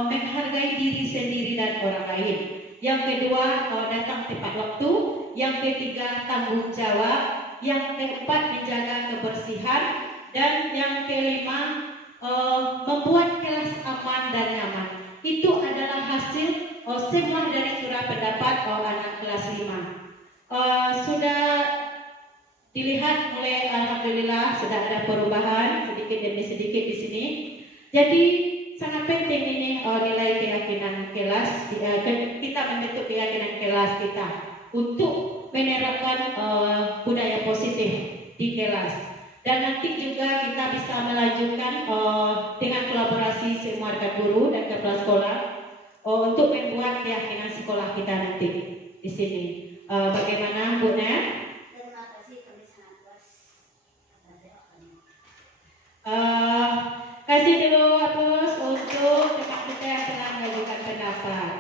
menghargai diri sendiri dan orang lain. Yang kedua, datang tepat waktu. Yang ketiga, tanggung jawab. Yang keempat, menjaga kebersihan. Dan yang kelima, membuat kelas aman dan nyaman. Itu adalah hasil semua dari surat pendapat anak kelas 5. Sudah dilihat mulai, alhamdulillah sudah ada perubahan sedikit demi sedikit di sini. Jadi sangat penting ini nilai keyakinan kelas, kita membentuk keyakinan kelas kita untuk menerapkan budaya positif di kelas. Dan nanti juga kita bisa melanjutkan dengan kolaborasi semua rekan guru dan kepala sekolah untuk membuat keyakinan sekolah kita nanti di sini. Bagaimana Bu Nen? Terima kasih, kami sangat puas atas jawabannya. Kasih dulu aplaus untuk rekan kita yang telah mengajukan pendapat.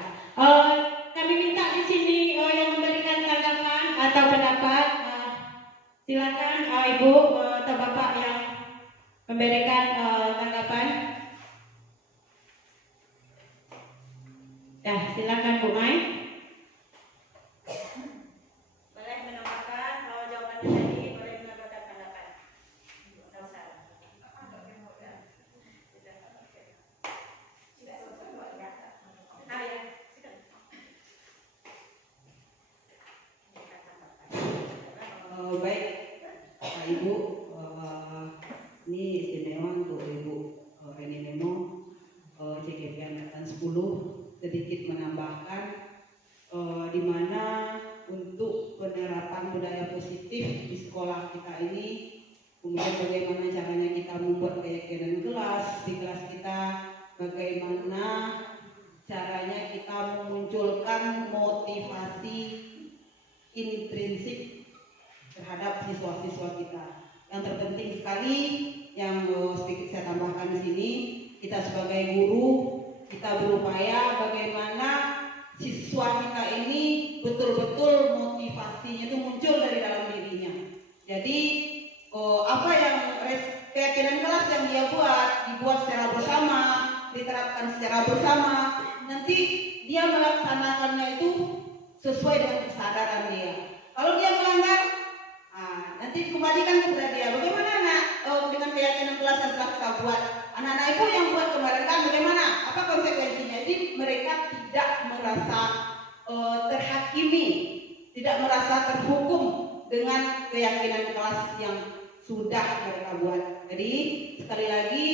Kami minta di sini yang memberikan tanggapan atau pendapat, silakan Ibu atau Bapak yang memberikan tanggapan. Ya, silakan Bu Mai. Boleh menambahkan jawabannya tadi, boleh menambahkan pendapat. Tidak usah. Baik, Pak Ibu, ini istimewa untuk Ibu Reni Nemo, CGP Angkatan 10, sedikit menambahkan di mana untuk penerapan budaya positif di sekolah kita ini, kemudian bagaimana caranya kita membuat keyakinan kelas di kelas kita, bagaimana caranya kita memunculkan motivasi intrinsik terhadap siswa-siswa kita. Yang terpenting sekali yang sedikit saya tambahkan di sini, kita sebagai guru, kita berupaya bagaimana siswa kita ini betul-betul motivasinya itu muncul dari dalam dirinya. Jadi apa yang keyakinan kelas yang dia dibuat secara bersama, diterapkan secara bersama, nanti dia melaksanakannya itu sesuai dengan kesadaran dia. Kalau dia melanggar, nanti dikembalikan kepada dia. Bagaimana dengan keyakinan kelas yang telah kita buat? Anak-anak itu yang buat kemarin kan bagaimana? Apa konsekuensinya? Jadi mereka tidak merasa terhakimi, tidak merasa terhukum dengan keyakinan kelas yang sudah mereka buat. Jadi sekali lagi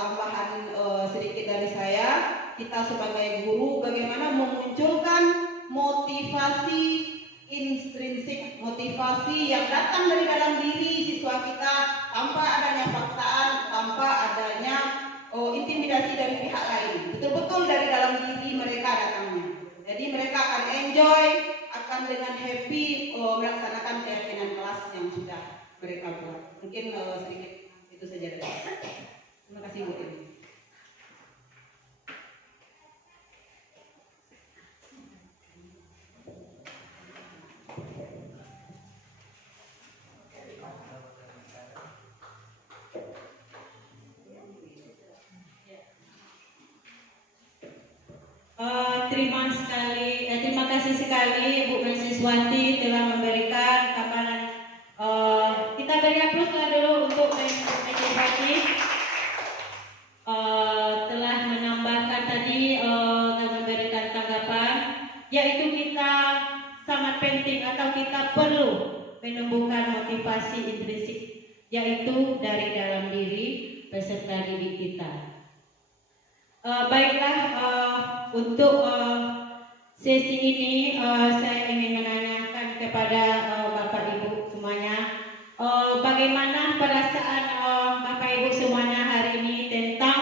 tambahan sedikit dari saya, kita sebagai guru bagaimana memunculkan motivasi intrinsik, motivasi yang datang dari dalam diri siswa kita tanpa adanya paksaan, tanpa adanya intimidasi dari pihak lain. Betul-betul dari dalam diri mereka datangnya. Jadi mereka akan enjoy, akan dengan happy melaksanakan Mungkin sedikit itu saja dari saya. Terima kasih Bu. Terima kasih sekali Bu Mahasiswati telah memberikan paparan. Kita beri aplauslah dulu untuk Bu Mahasiswati telah menambahkan tadi dan memberikan tanggapan, yaitu kita sangat penting atau kita perlu menumbuhkan motivasi intrinsik, yaitu dari dalam diri peserta didik kita. Baiklah, untuk sesi ini saya ingin menanyakan kepada Bapak Ibu semuanya, bagaimana perasaan Bapak Ibu semuanya hari ini tentang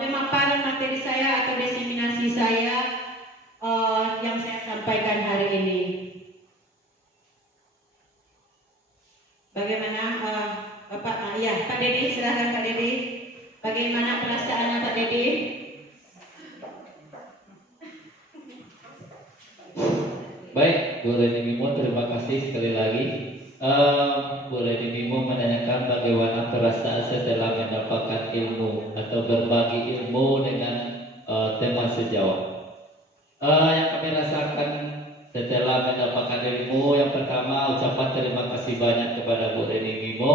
pemaparan materi saya atau diseminasi saya yang saya sampaikan hari ini. Bagaimana Bapak? Ya, Pak Dedi, silakan Pak Dedi. Bagaimana perasaannya Pak Dedi? Baik, Bu Reni Mimo, terima kasih sekali lagi. Bu Reni Mimo menanyakan bagaimana perasaan setelah mendapatkan ilmu atau berbagi ilmu dengan tema sejawat. Yang kami rasakan setelah mendapatkan ilmu, yang pertama ucapan terima kasih banyak kepada Bu Reni Mimo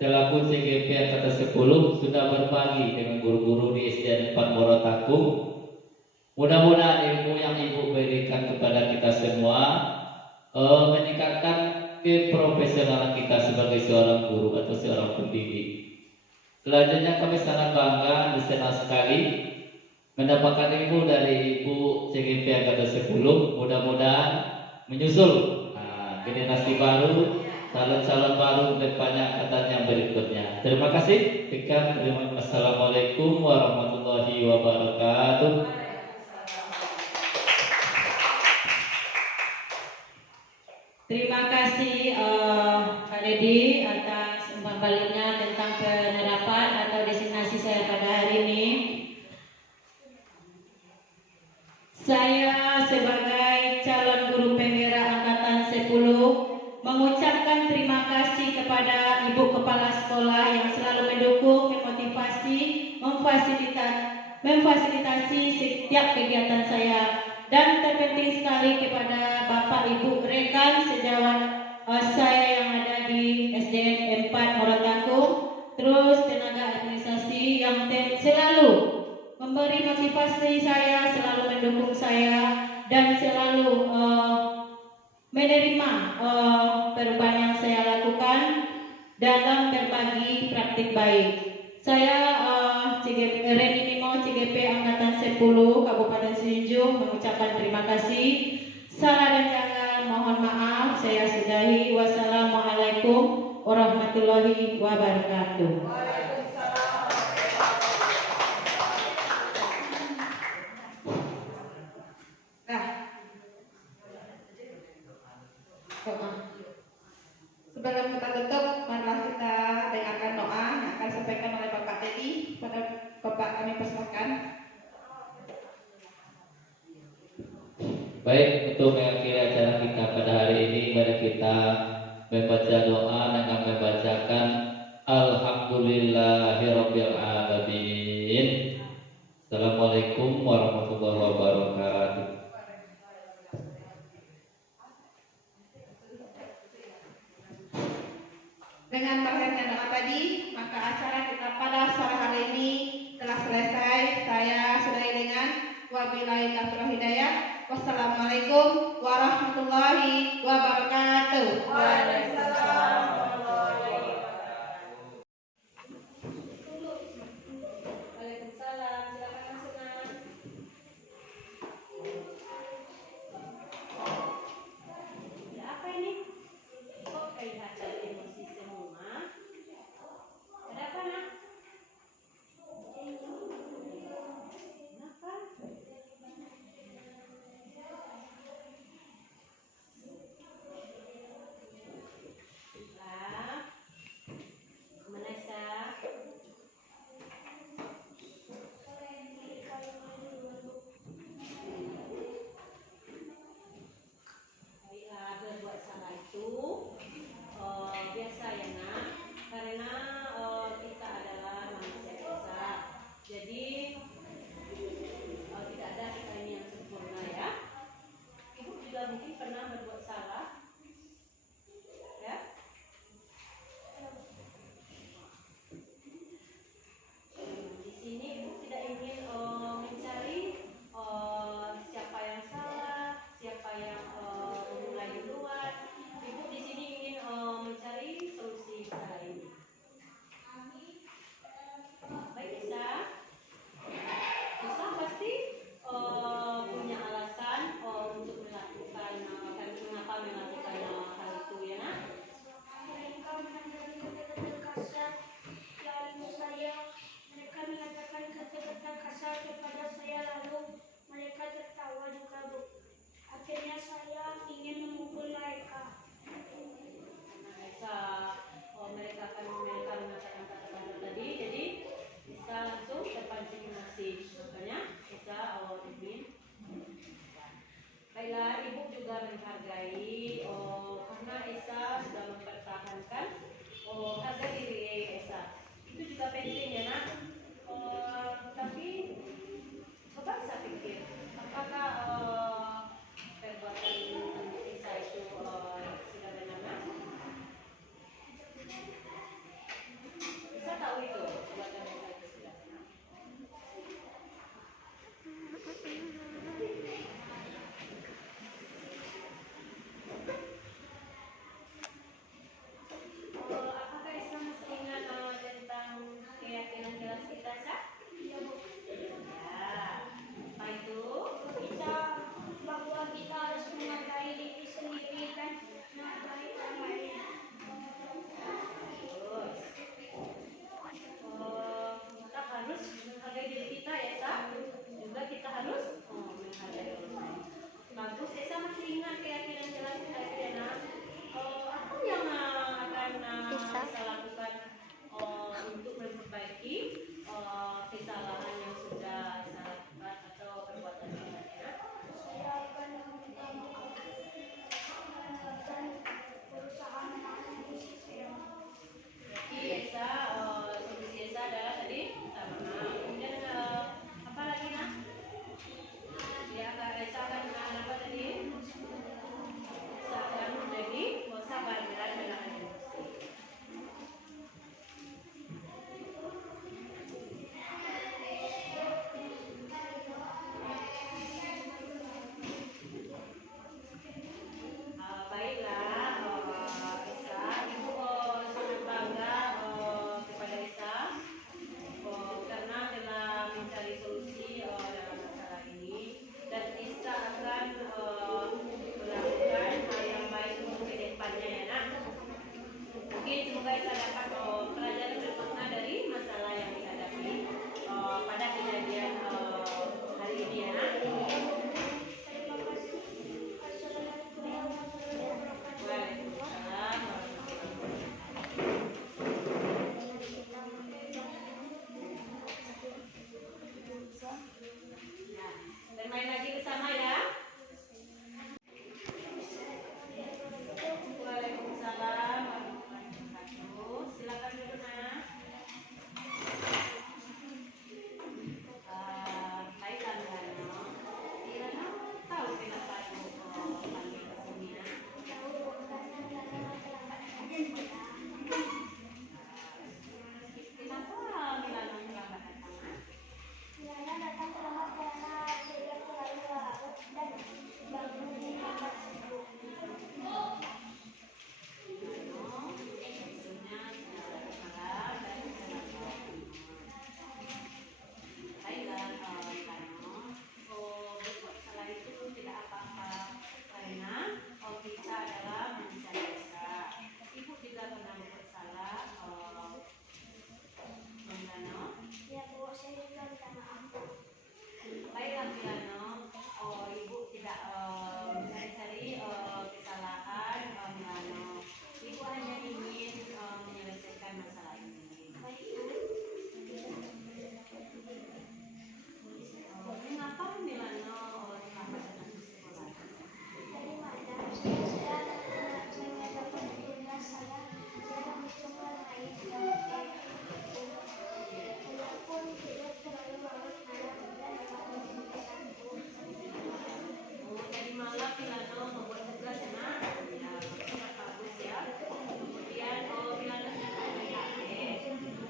selaku CGP Angkatan 10 sudah berbagi dengan guru-guru di SDN 4 Morotakum. Mudah-mudahan ilmu yang Ibu berikan kepada kita semua meningkatkan keprofesionalan kita sebagai seorang guru atau seorang pendidik. Selanjutnya kami sangat bangga dan senang sekali mendapatkan ilmu dari Ibu CGP Angkatan 10. Mudah-mudahan menyusul generasi baru, calon-calon baru depannya angkatan yang berikutnya. Terima kasih. Assalamualaikum warahmatullahi wabarakatuh. Terima kasih Pak Dedi atas umpan baliknya tentang penerapan atau destinasi saya pada hari ini. Saya sebagai calon guru penggerak Angkatan 10 mengucapkan terima kasih kepada Ibu Kepala Sekolah yang selalu mendukung, memotivasi, memfasilitasi setiap kegiatan saya, dan terpenting sekali kepada Bapak Ibu rekan sejawat saya yang ada di SDN 4 Morotakum, terus tenaga administrasi yang selalu memberi motivasi saya, selalu mendukung saya, dan selalu menerima perubahan yang saya lakukan dalam berbagi praktik baik. Saya Reni Mimo CGP Angkatan 10 Kabupaten Semenanjung mengucapkan terima kasih. Salah dan jangan mohon maaf, saya sudahi. Wassalamualaikum warahmatullahi wabarakatuh. Sebelum kita tutup, marilah kita dengarkan doa yang akan disampaikan oleh Bapak Dedi. Pada Bapak kami persilakan. Baik, untuk mengakhiri acara kita pada hari ini, mari kita membaca doa dengan membacakan Alhamdulillahirabbil alamin. Assalamualaikum warahmatullahi wabarakatuh. Dengan berakhirnya doa tadi, maka acara kita pada sore hari ini telah selesai. Saya sudahi dengan wabillahi taufiq wal hidayah. Wassalamualaikum warahmatullahi wabarakatuh. Waalaikumsalam. baiklah, Ibu juga menghargai karena Esa sudah mempertahankan harga diri Esa. Itu juga penting ya nak. Tapi coba saya pikir, apakah perbuatan Esa itu sudah benar? Esa tahu itu perbuatan Esa itu sudah benar. Apakah Esa masih ingat tentang keyakinan kelas kita, Sa? Ya, apa itu? Kita bahwa kita harus menghargai diri sendiri dan menghargai orang lain. Terus, kita harus menghargai diri kita ya, Sa. Juga kita harus menghargai orang lain. Bagus, Esa masih ingat keyakinan kelas kita itu ya, nak? Apa yang akan Esa lakukan untuk memperbaiki kesalahan yang sudah Esa lakukan atau perbuatan Esa? Saya akan meminta maaf dan berusaha memahami diri saya. Jadi Esa, solusi Esa adalah tadi pertama, kemudian apa lagi nak? Ya, Esa akan apa tadi? Esa akan menjadi sabar dan menahan emosi. Baiklah, Esa, Ibu sangat bangga kepada Esa karena telah mencari solusi dalam masalah ini, dan Esa akan melakukan hal yang baik untuk ke depannya ya nak. Mungkin semoga Esa dapat pelajaran bermakna dari masalah yang dihadapi pada kejadian hari ini ya nak. Terima kasih. Assalamualaikum warahmatullahi wabarakatuh. Waalaikumsalam Nah, bermain lagi bersama ya. Waalaikumsalam warahmatullahi wabarakatuh. Silakan dulu nak. Baiklah Milano. Milano tahu kenapa Ibu panggil ke sini ya? Kenapa Milano terlambat datang? Milana datang terlambat karena saya terlalu larut dan bangun di kamar sibuk. Baiklah, berbuat salah itu tidak apa-apa karena kita adalah manusia biasa. Ibu juga pernah berbuat salah, Milano. Ya Bu, saya juga minta maaf. Baiklah Milano, Ibu tidak mencari-cari kesalahan Milano. Ibu hanya ingin menyelesaikan masalah ini. Mengapa Milano terlambat datang ke sekolah? Dari mana? Saya dapat tugas saya langsung main walaupun tidak terlalu larut malam dan bangun di satu. Dari malam Milano membuat tugas ya nak. Ya, sangat bagus ya. Kemudian Milano juga main HP.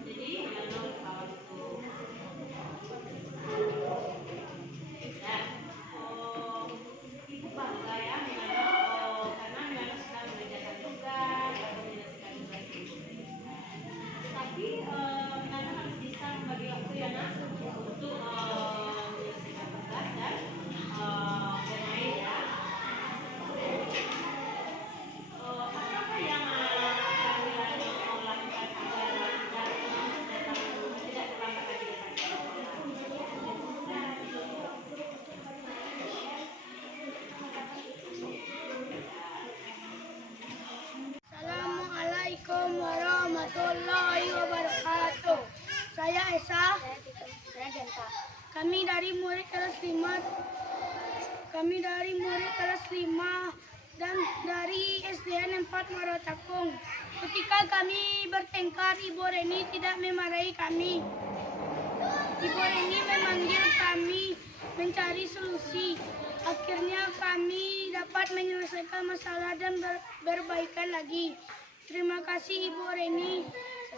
Jadi Milano lupa waktu. Dan Ibu bangga ya Milano karena Milano sudah mengerjakan tugas atau menyelesaikan tugas ini. Tapi Milano harus bisa membagi waktu ya nak untuk menyelesaikan tugas dan bermain ya. Apakah yang Milano mau lakukan agar tidak terlambat lagi datang ke sekolah? Assalamualaikum warahmatullahi wabarakatuh. Saya Esa. Saya Genta. Kami dari murid kelas 5 Kami dari murid kelas 5 dan dari SDN 4 Marotakung. Ketika kami bertengkar, Ibu Reni tidak memarahi kami. Ibu Reni memanggil kami mencari solusi. Akhirnya kami dapat menyelesaikan masalah dan berbaikan lagi. Terima kasih Ibu Reni.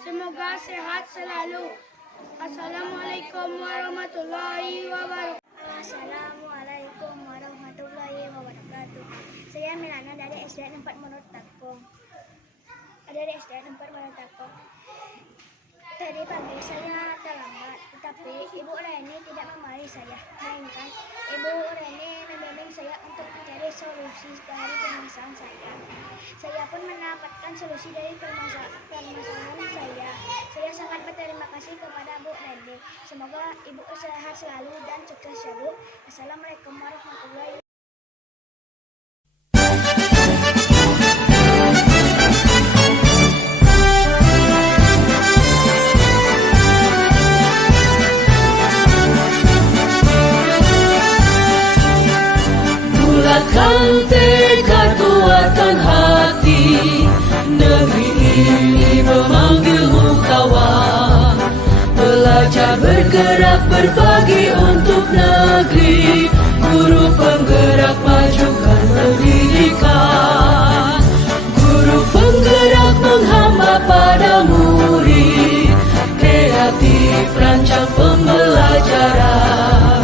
Semoga sehat selalu. Assalamualaikum warahmatullahi wabarakatuh. Assalamualaikum warahmatullahi wabarakatuh. Saya Milana dari SDN 4 Marotakung. Tadi pagi saya terlambat, tetapi Ibu Reni tidak memarahi saya, melainkan Ibu Reni membimbing saya untuk mencari solusi dari permasalahan saya. Saya pun mendapatkan solusi dari permasalahan saya. Saya sangat berterima kasih kepada Bu Reni. Semoga Ibu sehat selalu dan sukses ya Bu. Assalamualaikum warahmatullahi wabarakatuh. Bulatkan tekad, kuatkan hati. Negeri ini memanggilmu kawan. Belajar, bergerak, berbagi untuk negeri. Guru penggerak, majukan pendidikan. Guru penggerak menghamba pada murid. Kreatif, rancang pembelajaran.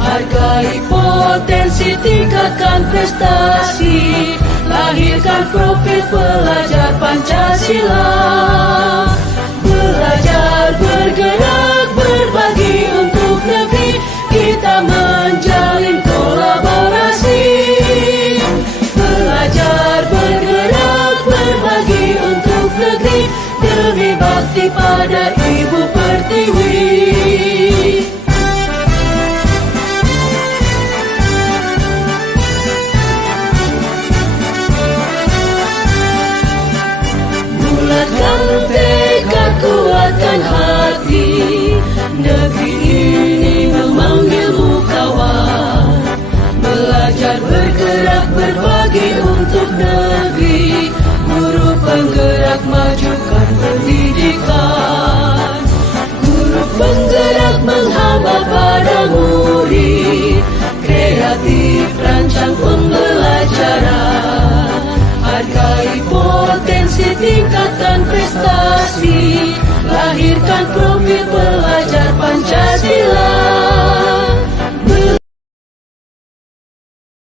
Hargai potensi, tingkatkan prestasi. Lahirkan profil pelajar Pancasila. Belajar, bergerak, berbagi untuk negeri. Kita menjalin kolaborasi. Belajar, bergerak, berbagi untuk negeri. Demi bakti pada Ibu Pertiwi. Bulatkan tekad, kuatkan hati. Negeri ini memanggilmu kawan. Belajar, bergerak, berbagi untuk negeri. Guru penggerak, majukan pendidikan. Guru penggerak menghamba pada murid. Kreatif, rancang pembelajaran. Hargai potensi, tingkatkan prestasi. Lahirkan profil pelajar Pancasila.